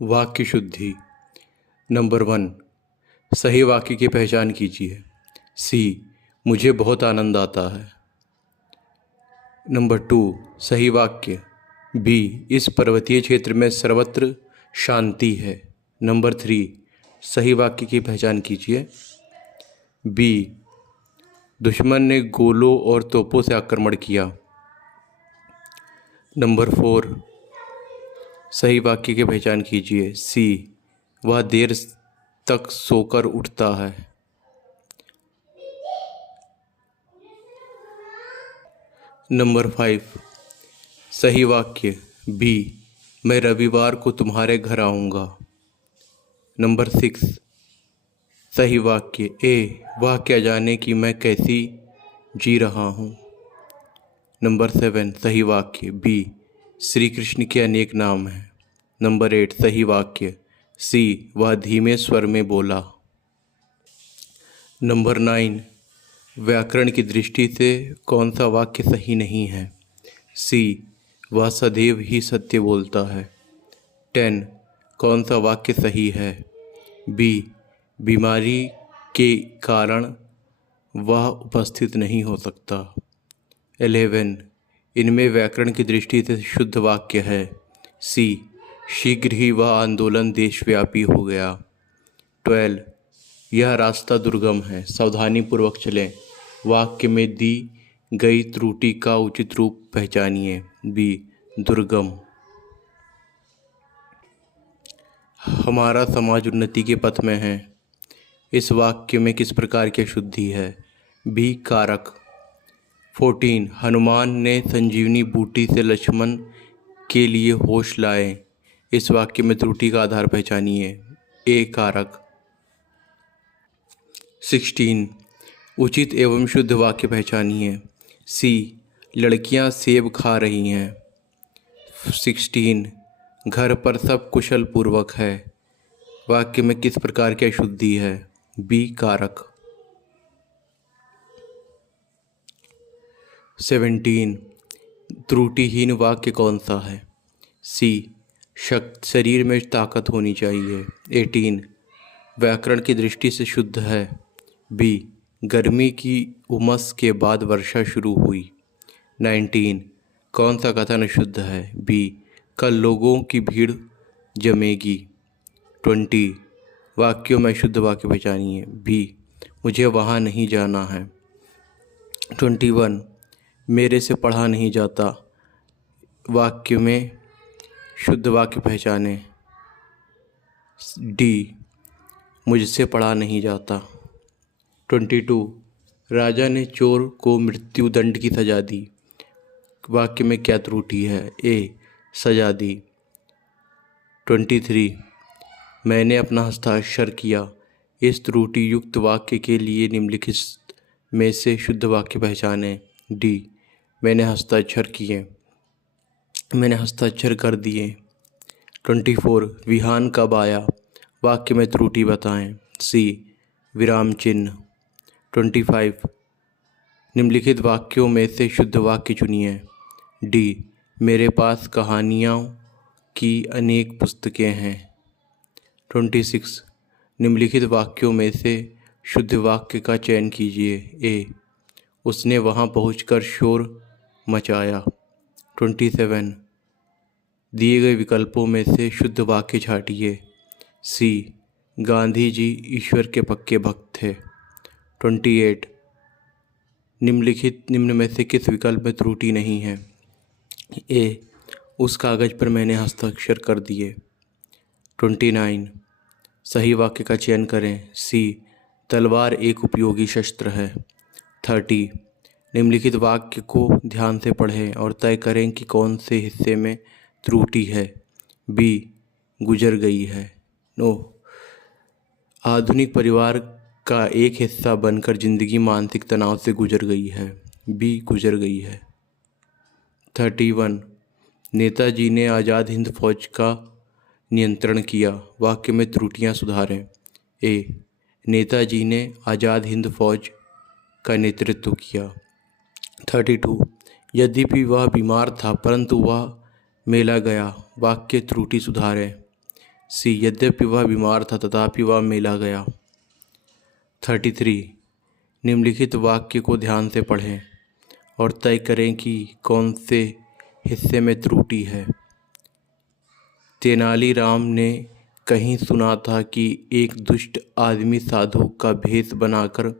वाक्य शुद्धि। नंबर 1, सही वाक्य की पहचान कीजिए। सी, मुझे बहुत आनंद आता है। नंबर 2, सही वाक्य। बी, इस पर्वतीय क्षेत्र में सर्वत्र शांति है। नंबर 3, सही वाक्य की पहचान कीजिए। बी, दुश्मन ने गोलों और तोपों से आक्रमण किया। नंबर 4, सही वाक्य की पहचान कीजिए। सी, वह देर तक सोकर उठता है। नंबर 5, सही वाक्य। बी, मैं रविवार को तुम्हारे घर आऊँगा। नंबर 6, सही वाक्य। ए, वह क्या जाने कि मैं कैसी जी रहा हूँ। नंबर 7, सही वाक्य। बी, श्री कृष्ण के अनेक नाम हैं। नंबर 8, सही वाक्य। सी, वह धीमे स्वर में बोला। नंबर 9, व्याकरण की दृष्टि से कौन सा वाक्य सही नहीं है। सी, वह सदैव ही सत्य बोलता है। 10, कौन सा वाक्य सही है। बी, बीमारी के कारण वह उपस्थित नहीं हो सकता। 11, इनमें व्याकरण की दृष्टि से शुद्ध वाक्य है। सी, शीघ्र ही वह आंदोलन देशव्यापी हो गया। 12, यह रास्ता दुर्गम है, सावधानीपूर्वक चलें। वाक्य में दी गई त्रुटि का उचित रूप पहचानिए। बी, दुर्गम। हमारा समाज उन्नति के पथ में है। इस वाक्य में किस प्रकार की अशुद्धि है। बी, कारक। 14, हनुमान ने संजीवनी बूटी से लक्ष्मण के लिए होश लाए। इस वाक्य में त्रुटि का आधार पहचानिए। ए, कारक। 16, उचित एवं शुद्ध वाक्य पहचानिए। सी, लड़कियां सेब खा रही हैं। 16, घर पर सब कुशल पूर्वक है। वाक्य में किस प्रकार की अशुद्धि है। बी, कारक। 17, त्रुटिहीन वाक्य कौन सा है। सी, शरीर में ताकत होनी चाहिए। 18, व्याकरण की दृष्टि से शुद्ध है। बी, गर्मी की उमस के बाद वर्षा शुरू हुई। 19, कौन सा कथन अशुद्ध है। बी, कल लोगों की भीड़ जमेगी। 20, वाक्यों में शुद्ध वाक्य पहचानिए। बी, मुझे वहाँ नहीं जाना है। 21, मेरे से पढ़ा नहीं जाता। वाक्य में शुद्ध वाक्य पहचाने। डी, मुझसे पढ़ा नहीं जाता। 22, राजा ने चोर को मृत्यु दंड की सजा दी। वाक्य में क्या त्रुटि है। ए, सजा दी। 23, मैंने अपना हस्ताक्षर किया। इस त्रुटि युक्त वाक्य के लिए निम्नलिखित में से शुद्ध वाक्य पहचाने। डी, मैंने हस्ताक्षर किए। मैंने हस्ताक्षर कर दिए। 24, विहान कब आया। वाक्य में त्रुटि बताएं। सी, विराम चिन्ह। 25, निम्नलिखित वाक्यों में से शुद्ध वाक्य चुनिए। डी, मेरे पास कहानियों की अनेक पुस्तकें हैं। 26, निम्नलिखित वाक्यों में से शुद्ध वाक्य का चयन कीजिए। ए, उसने वहां पहुंचकर शोर मचाया। 27, दिए गए विकल्पों में से शुद्ध वाक्य छांटिए। सी, गांधी जी ईश्वर के पक्के भक्त थे। 28, निम्न में से किस विकल्प में त्रुटि नहीं है। ए, उस कागज़ पर मैंने हस्ताक्षर कर दिए। 29, सही वाक्य का चयन करें। सी, तलवार एक उपयोगी शस्त्र है। 30, निम्नलिखित वाक्य को ध्यान से पढ़ें और तय करें कि कौन से हिस्से में त्रुटि है। बी, गुजर गई है। नो, आधुनिक परिवार का एक हिस्सा बनकर जिंदगी मानसिक तनाव से गुजर गई है। बी, गुजर गई है। 31, नेताजी ने आज़ाद हिंद फौज का नियंत्रण किया। वाक्य में त्रुटियां सुधारें। ए, नेताजी ने आज़ाद हिंद फौज का नेतृत्व किया। 32, यद्यपि वह बीमार था परंतु वह मेला गया। वाक्य त्रुटि सुधारें। सी यद्यपि वह बीमार था तथापि वह मिला गया। 33 निम्नलिखित वाक्य को ध्यान से पढ़ें और तय करें कि कौन से हिस्से में त्रुटि है। तेनालीराम ने कहीं सुना था कि एक दुष्ट आदमी साधु का भेष बनाकर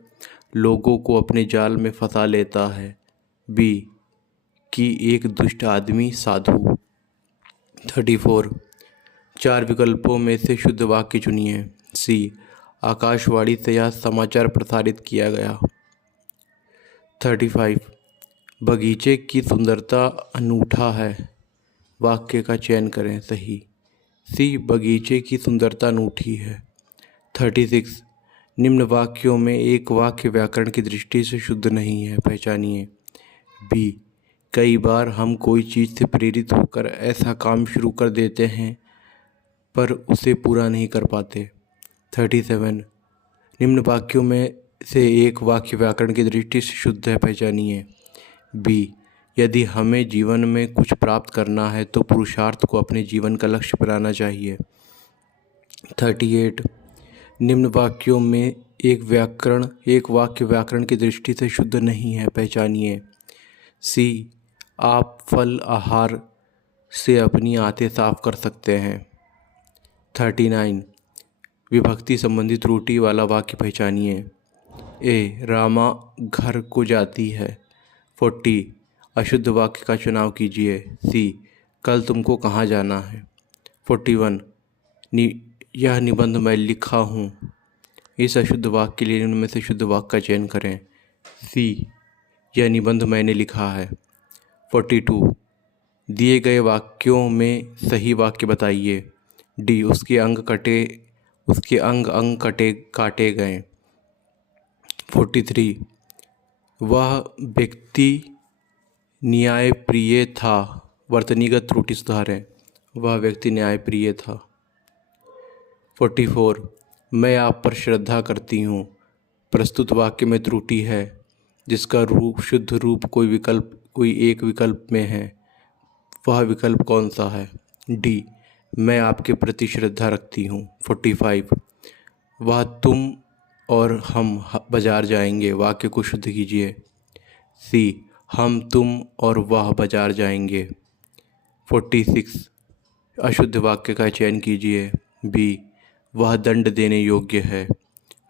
लोगों को अपने जाल में फंसा लेता है। बी कि एक दुष्ट आदमी साधु। 34 चार विकल्पों में से शुद्ध वाक्य चुनिए। सी आकाशवाणी से यह समाचार प्रसारित किया गया। 35 बगीचे की सुंदरता अनूठा है। वाक्य का चयन करें। सही। सी बगीचे की सुंदरता अनूठी है। 36 निम्न वाक्यों में एक वाक्य व्याकरण की दृष्टि से शुद्ध नहीं है, पहचानिए। बी कई बार हम कोई चीज़ से प्रेरित होकर ऐसा काम शुरू कर देते हैं पर उसे पूरा नहीं कर पाते। 37 निम्न वाक्यों में से एक वाक्य व्याकरण की दृष्टि से शुद्ध है, पहचानिए। बी यदि हमें जीवन में कुछ प्राप्त करना है तो पुरुषार्थ को अपने जीवन का लक्ष्य बनाना चाहिए। 38 निम्न वाक्यों में एक वाक्य व्याकरण की दृष्टि से शुद्ध नहीं है, पहचानिए। सी आप फल आहार से अपनी आंतें साफ कर सकते हैं। 39 विभक्ति संबंधी त्रुटि वाला वाक्य पहचानिए। ए रामा घर को जाती है। 40 अशुद्ध वाक्य का चुनाव कीजिए। सी कल तुमको कहाँ जाना है। 41 यह निबंध मैं लिखा हूँ। इस अशुद्ध वाक्य के लिए इनमें से शुद्ध वाक्य का चयन करें। सी यह निबंध मैंने लिखा है। 42 दिए गए वाक्यों में सही वाक्य बताइए। डी उसके अंग काटे गए। 43 वह व्यक्ति न्यायप्रिय था। वर्तनीगत त्रुटि सुधारें। वह व्यक्ति न्यायप्रिय था। 44 मैं आप पर श्रद्धा करती हूँ। प्रस्तुत वाक्य में त्रुटि है जिसका शुद्ध रूप कोई एक विकल्प में है। वह विकल्प कौन सा है। डी मैं आपके प्रति श्रद्धा रखती हूँ। 45 वह तुम और हम बाजार जाएंगे। वाक्य को शुद्ध कीजिए। सी हम तुम और वह बाजार जाएंगे। 46 अशुद्ध वाक्य का चयन कीजिए। बी वह दंड देने योग्य है।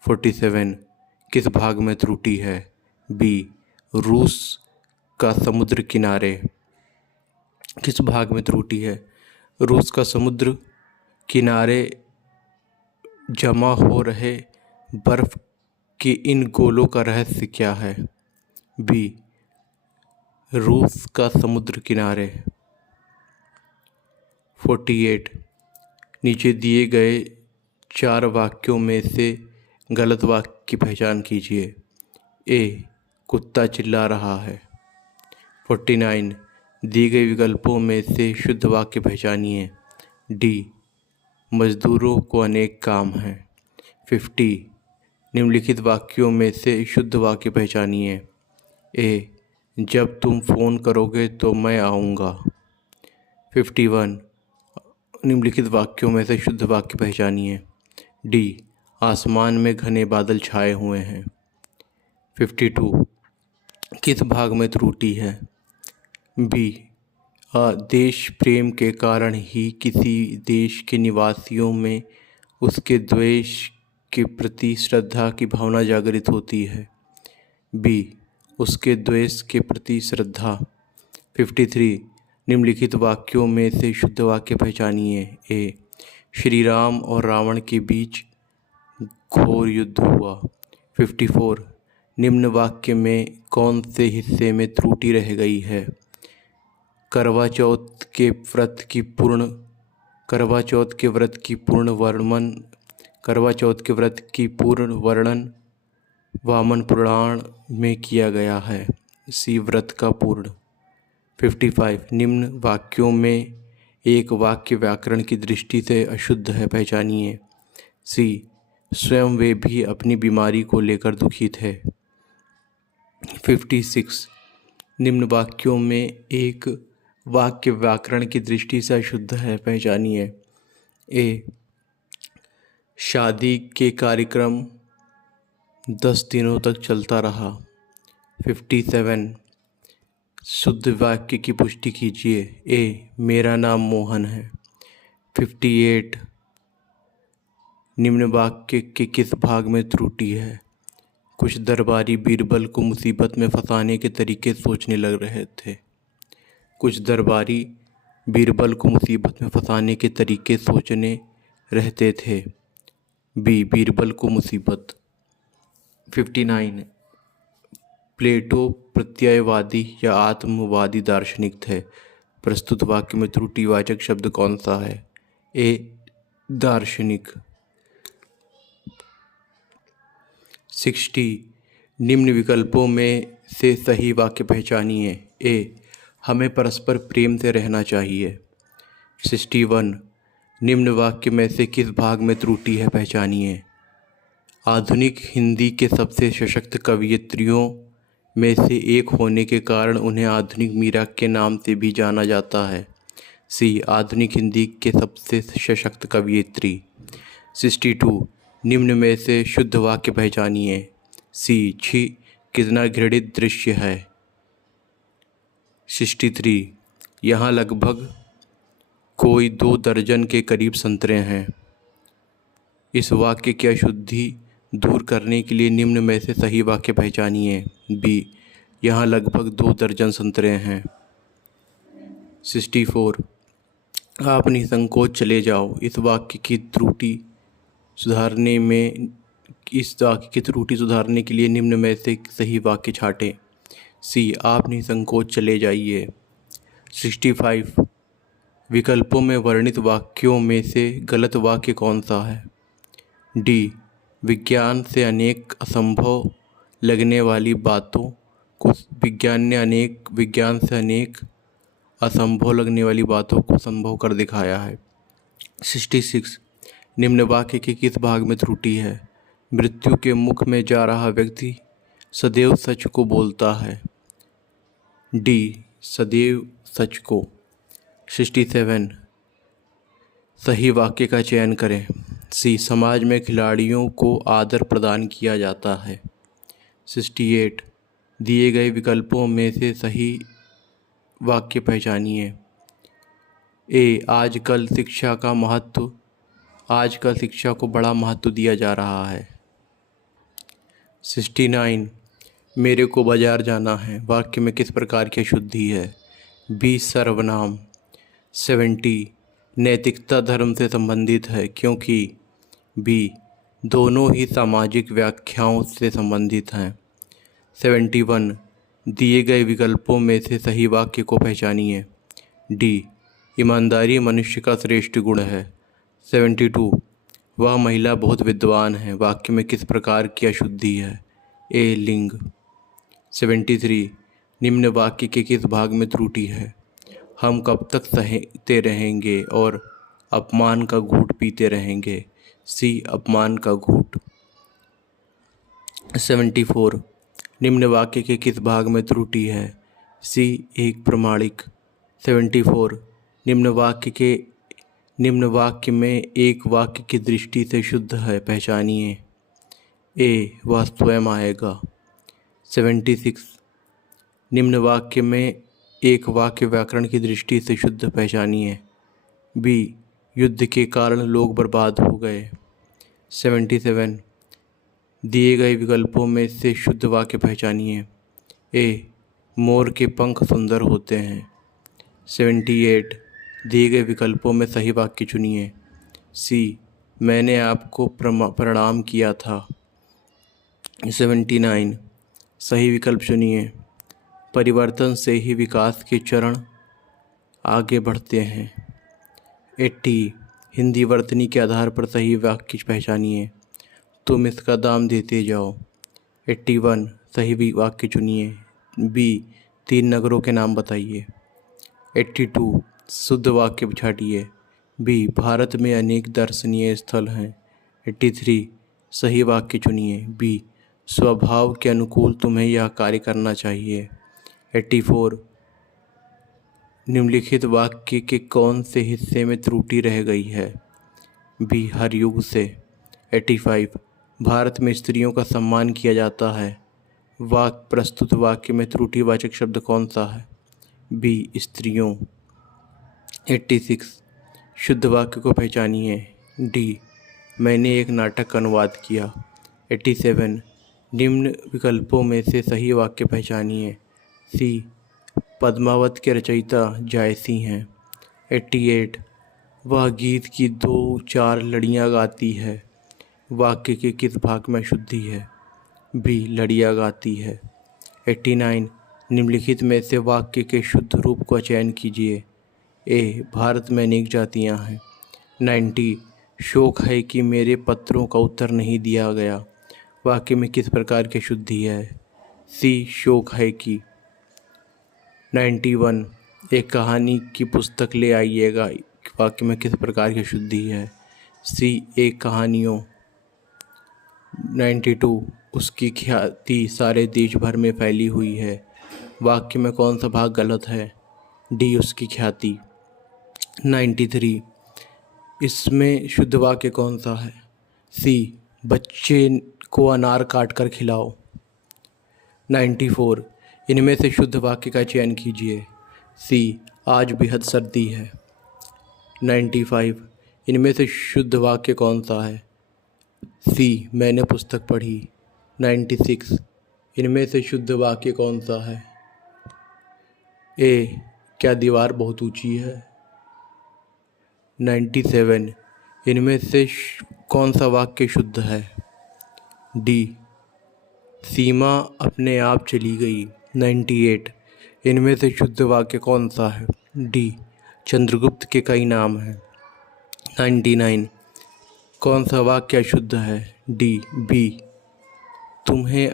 47 किस भाग में त्रुटि है। बी रूस का समुद्र किनारे। किस भाग में त्रुटि है। रूस का समुद्र किनारे जमा हो रहे बर्फ के इन गोलों का रहस्य क्या है। बी रूस का समुद्र किनारे। 48 नीचे दिए गए चार वाक्यों में से गलत वाक्य की पहचान कीजिए। ए कुत्ता चिल्ला रहा है। 49 दिए गए विकल्पों में से शुद्ध वाक्य पहचानिए। डी मजदूरों को अनेक काम हैं। 50 निम्नलिखित वाक्यों में से शुद्ध वाक्य पहचानिए। ए जब तुम फ़ोन करोगे तो मैं आऊँगा। 51 निम्नलिखित वाक्यों में से शुद्ध वाक्य पहचानिए। डी आसमान में घने बादल छाए हुए हैं। 52 किस भाग में त्रुटि है। बी देश प्रेम के कारण ही किसी देश के निवासियों में उसके द्वेष के प्रति श्रद्धा की भावना जागृत होती है। बी उसके द्वेष के प्रति श्रद्धा। 53 निम्नलिखित वाक्यों में से शुद्ध वाक्य पहचानिए। ए श्री राम और रावण के बीच घोर युद्ध हुआ। 54 निम्न वाक्य में कौन से हिस्से में त्रुटि रह गई है। करवा चौथ के व्रत की पूर्ण वर्णन वामन पुराण में किया गया है। सी व्रत का पूर्ण। 55 निम्न वाक्यों में एक वाक्य व्याकरण की दृष्टि से अशुद्ध है, पहचानिए। सी स्वयं वे भी अपनी बीमारी को लेकर दुखी थे। 56 निम्न वाक्यों में एक वाक्य व्याकरण की दृष्टि से अशुद्ध है, पहचानिए। ए शादी के कार्यक्रम 10 दिनों तक चलता रहा। 57 शुद्ध वाक्य की पुष्टि कीजिए। ए, मेरा नाम मोहन है। 58 निम्न वाक्य के किस भाग में त्रुटि है? कुछ दरबारी बीरबल को मुसीबत में फंसाने के तरीके सोचने लग रहे थे। कुछ दरबारी बीरबल को मुसीबत में फंसाने के तरीके सोचने रहते थे। बी, बीरबल को मुसीबत। 59 प्लेटो प्रत्ययवादी या आत्मवादी दार्शनिक थे। प्रस्तुत वाक्य में त्रुटिवाचक शब्द कौन सा है? ए, दार्शनिक। 60 निम्न विकल्पों में से सही वाक्य पहचानिए। ए, हमें परस्पर प्रेम से रहना चाहिए। 61 निम्न वाक्य में से किस भाग में त्रुटि है, पहचानिए। आधुनिक हिंदी के सबसे सशक्त कवयित्रियों में से एक होने के कारण उन्हें आधुनिक मीरा के नाम से भी जाना जाता है। सी, आधुनिक हिंदी के सबसे सशक्त कवयित्री। 62 निम्न में से शुद्ध वाक्य पहचानिए। सी, छी कितना घृणित दृश्य है। 63 यहाँ लगभग कोई 2 दर्जन के करीब संतरे हैं। इस वाक्य की अशुद्धि दूर करने के लिए निम्न में से सही वाक्य पहचानिए। बी, यहाँ लगभग 2 दर्जन संतरे हैं। 64 आप निसंकोच चले जाओ। इस वाक्य की त्रुटि सुधारने के लिए निम्न में से सही वाक्य छाटें। सी, आप निसंकोच चले जाइए। 65 विकल्पों में वर्णित वाक्यों में से गलत वाक्य कौन सा है? डी, विज्ञान से अनेक असंभव लगने वाली बातों को विज्ञान से अनेक असंभव लगने वाली बातों को संभव कर दिखाया है। 66 निम्न वाक्य के किस भाग में त्रुटि है? मृत्यु के मुख में जा रहा व्यक्ति सदैव सच को बोलता है। डी, सदैव सच को। 67 सही वाक्य का चयन करें। सी, समाज में खिलाड़ियों को आदर प्रदान किया जाता है। 68 दिए गए विकल्पों में से सही वाक्य पहचानिए। ए, आजकल शिक्षा को बड़ा महत्व दिया जा रहा है। 69 मेरे को बाजार जाना है वाक्य में किस प्रकार की अशुद्धि है? बी, सर्वनाम। 70 नैतिकता धर्म से संबंधित है क्योंकि बी, दोनों ही सामाजिक व्याख्याओं से संबंधित हैं। 71 दिए गए विकल्पों में से सही वाक्य को पहचानिए। डी, ईमानदारी मनुष्य का श्रेष्ठ गुण है। 72 वह महिला बहुत विद्वान है वाक्य में किस प्रकार की अशुद्धि है? ए, लिंग। 73 निम्न वाक्य के किस भाग में त्रुटि है? हम कब तक सहते रहेंगे और अपमान का घूंट पीते रहेंगे। सी, अपमान का घूंट। 74 निम्न वाक्य के किस भाग में त्रुटि है? सी, एक प्रमाणिक। 74 निम्न वाक्य में एक वाक्य की दृष्टि से शुद्ध है, पहचानिए। ए, वह स्वयं आएगा। 76 निम्न वाक्य में एक वाक्य व्याकरण की दृष्टि से शुद्ध, पहचानिए। बी, युद्ध के कारण लोग बर्बाद हो गए। 77 दिए गए विकल्पों में से शुद्ध वाक्य पहचानिए। ए, मोर के पंख सुंदर होते हैं। 78 दिए गए विकल्पों में सही वाक्य चुनिए। सी, मैंने आपको प्रणाम किया था। 79 सही विकल्प चुनिए। परिवर्तन से ही विकास के चरण आगे बढ़ते हैं। 80 हिंदी वर्तनी के आधार पर सही वाक्य पहचानिए। तुम इसका दाम देते जाओ। 81 सही वाक्य चुनिए। बी, 3 नगरों के नाम बताइए। 82 शुद्ध वाक्य छाटिए। बी, भारत में अनेक दर्शनीय स्थल हैं। 83 सही वाक्य चुनिए। बी, स्वभाव के अनुकूल तुम्हें यह कार्य करना चाहिए। 84 निम्नलिखित वाक्य के कौन से हिस्से में त्रुटि रह गई है? बी, हर युग से। 85 भारत में स्त्रियों का सम्मान किया जाता है। प्रस्तुत वाक्य में त्रुटिवाचक शब्द कौन सा है? बी स्त्रियों। 86 शुद्ध वाक्य को पहचानिए। डी मैंने एक नाटक का अनुवाद किया। 87 निम्न विकल्पों में से सही वाक्य पहचानिए। सी पद्मावत के रचयिता जायसी हैं। 88 वह गीत की 2-4 लड़ियाँ गाती है। वाक्य के किस भाग में शुद्धि है? बी लड़ियाँ गाती है। 89 निम्नलिखित में से वाक्य के शुद्ध रूप का चयन कीजिए। ए भारत में अनेक जातियाँ हैं। 90 शोक है कि मेरे पत्रों का उत्तर नहीं दिया गया। वाक्य में किस प्रकार की शुद्धि है? सी शोक है कि। 91 एक कहानी की पुस्तक ले आइएगा। वाक्य में किस प्रकार की शुद्धि है? सी एक कहानियों। 92 उसकी ख्याति सारे देश भर में फैली हुई है। वाक्य में कौन सा भाग गलत है? डी उसकी ख्याति। 93 इसमें शुद्ध वाक्य कौन सा है? सी बच्चे को अनार काट कर खिलाओ। 94 इनमें से शुद्ध वाक्य का चयन कीजिए। सी आज बेहद सर्दी है। 95 इनमें से शुद्ध वाक्य कौन सा है? सी मैंने पुस्तक पढ़ी। 96 इनमें से शुद्ध वाक्य कौन सा है? ए क्या दीवार बहुत ऊंची है। 97 इनमें से कौन सा वाक्य शुद्ध है? डी सीमा अपने आप चली गई। 98 इनमें से शुद्ध वाक्य कौन सा है? डी चंद्रगुप्त के कई नाम हैं। 99 कौन सा वाक्य शुद्ध है? डी बी तुम्हें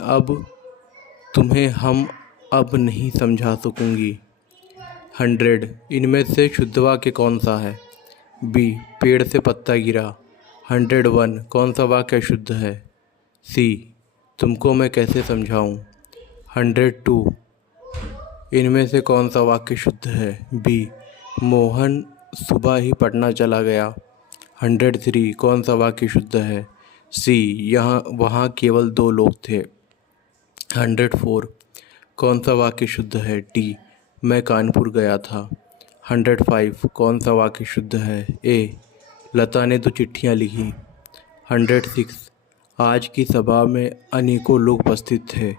हम अब नहीं समझा सकूंगी। 100 इनमें से शुद्ध वाक्य कौन सा है? बी पेड़ से पत्ता गिरा। 101 कौन सा वाक्य शुद्ध है? सी तुमको मैं कैसे समझाऊं। 102 इनमें से कौन सा वाक्य शुद्ध है? बी मोहन सुबह ही पटना चला गया। 103 कौन सा वाक्य शुद्ध है? सी वहाँ केवल 2 लोग थे। 104 कौन सा वाक्य शुद्ध है? डी मैं कानपुर गया था। 105 कौन सा वाक्य शुद्ध है? ए लता ने 2 चिट्ठियाँ लिखी। 106 आज की सभा में अनेकों लोग उपस्थित थे।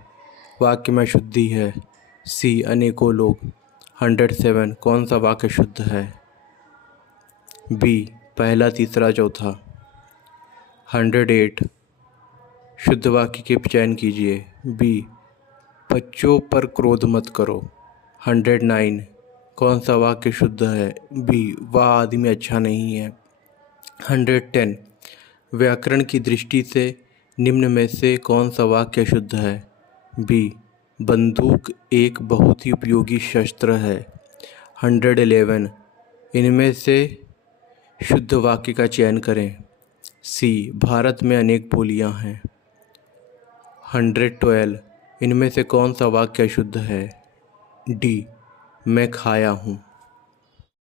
वाक्य में शुद्धि है। सी अनेकों लोग। 107 कौन सा वाक्य शुद्ध है? बी पहला तीसरा चौथा। 108 शुद्ध वाक्य के चयन कीजिए। बी बच्चों पर क्रोध मत करो। 109 कौन सा वाक्य शुद्ध है? बी वह आदमी अच्छा नहीं है। 110 व्याकरण की दृष्टि से निम्न में से कौन सा वाक्य शुद्ध है? बी बंदूक एक बहुत ही उपयोगी शस्त्र है। 111 इनमें से शुद्ध वाक्य का चयन करें। सी भारत में अनेक बोलियां हैं। 112 इनमें से कौन सा वाक्य शुद्ध है? डी मैं खाया हूँ।